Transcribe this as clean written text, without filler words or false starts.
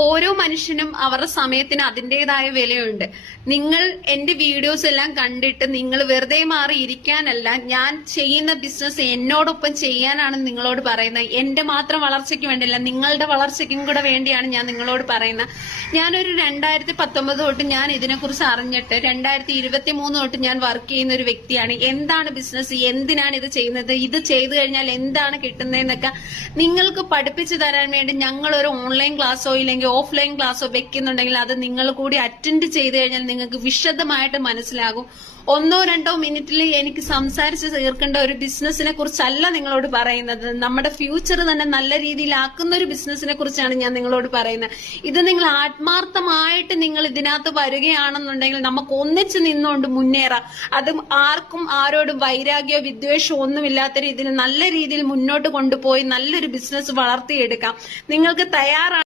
ഓരോ മനുഷ്യനും അവരുടെ സമയത്തിന് അതിൻ്റെതായ വിലയുണ്ട്. നിങ്ങൾ എന്റെ വീഡിയോസ് എല്ലാം കണ്ടിട്ട് നിങ്ങൾ വെറുതെ മാറി ഇരിക്കാനല്ല, ഞാൻ ചെയ്യുന്ന ബിസിനസ് എന്നോടൊപ്പം ചെയ്യാനാണ് നിങ്ങളോട് പറയുന്നത്. എന്റെ മാത്രം വളർച്ചയ്ക്ക് വേണ്ടിയല്ല, നിങ്ങളുടെ വളർച്ചയ്ക്കും കൂടെ വേണ്ടിയാണ് ഞാൻ നിങ്ങളോട് പറയുന്നത്. ഞാനൊരു 2019 തൊട്ട് ഞാൻ ഇതിനെക്കുറിച്ച് അറിഞ്ഞിട്ട് 2023 തൊട്ട് ഞാൻ വർക്ക് ചെയ്യുന്ന ഒരു വ്യക്തിയാണ്. എന്താണ് ബിസിനസ്, എന്തിനാണ് ഇത് ചെയ്യുന്നത്, ഇത് ചെയ്തു കഴിഞ്ഞാൽ എന്താണ് കിട്ടുന്നതെന്നൊക്കെ നിങ്ങൾക്ക് പഠിപ്പിച്ചു തരാൻ വേണ്ടി ഞങ്ങൾ ഒരു ഓൺലൈൻ ക്ലാസ്സോ ഇല്ലെങ്കിൽ ഓഫ്ലൈൻ ക്ലാസ്സോ വെക്കുന്നുണ്ടെങ്കിൽ അത് നിങ്ങൾ കൂടി അറ്റൻഡ് ചെയ്ത് കഴിഞ്ഞാൽ നിങ്ങൾക്ക് വിശദമായിട്ട് മനസ്സിലാകും. 1-2 മിനിറ്റിൽ എനിക്ക് സംസാരിച്ച് തീർക്കേണ്ട ഒരു ബിസിനസിനെ കുറിച്ചല്ല നിങ്ങളോട് പറയുന്നത്. നമ്മുടെ ഫ്യൂച്ചർ തന്നെ നല്ല രീതിയിലാക്കുന്ന ഒരു ബിസിനസിനെ കുറിച്ചാണ് ഞാൻ നിങ്ങളോട് പറയുന്നത്. ഇത് നിങ്ങൾ ആത്മാർത്ഥമായിട്ട് നിങ്ങൾ ഇതിനകത്ത് വരികയാണെന്നുണ്ടെങ്കിൽ നമുക്ക് ഒന്നിച്ച് നിന്നുകൊണ്ട് മുന്നേറാം. അത് ആർക്കും ആരോടും വൈരാഗ്യമോ വിദ്വേഷമോ ഒന്നുമില്ലാത്ത രീതിയിൽ നല്ല രീതിയിൽ മുന്നോട്ട് കൊണ്ടുപോയി നല്ലൊരു ബിസിനസ് വളർത്തിയെടുക്കാം. നിങ്ങൾക്ക് തയ്യാറാണ്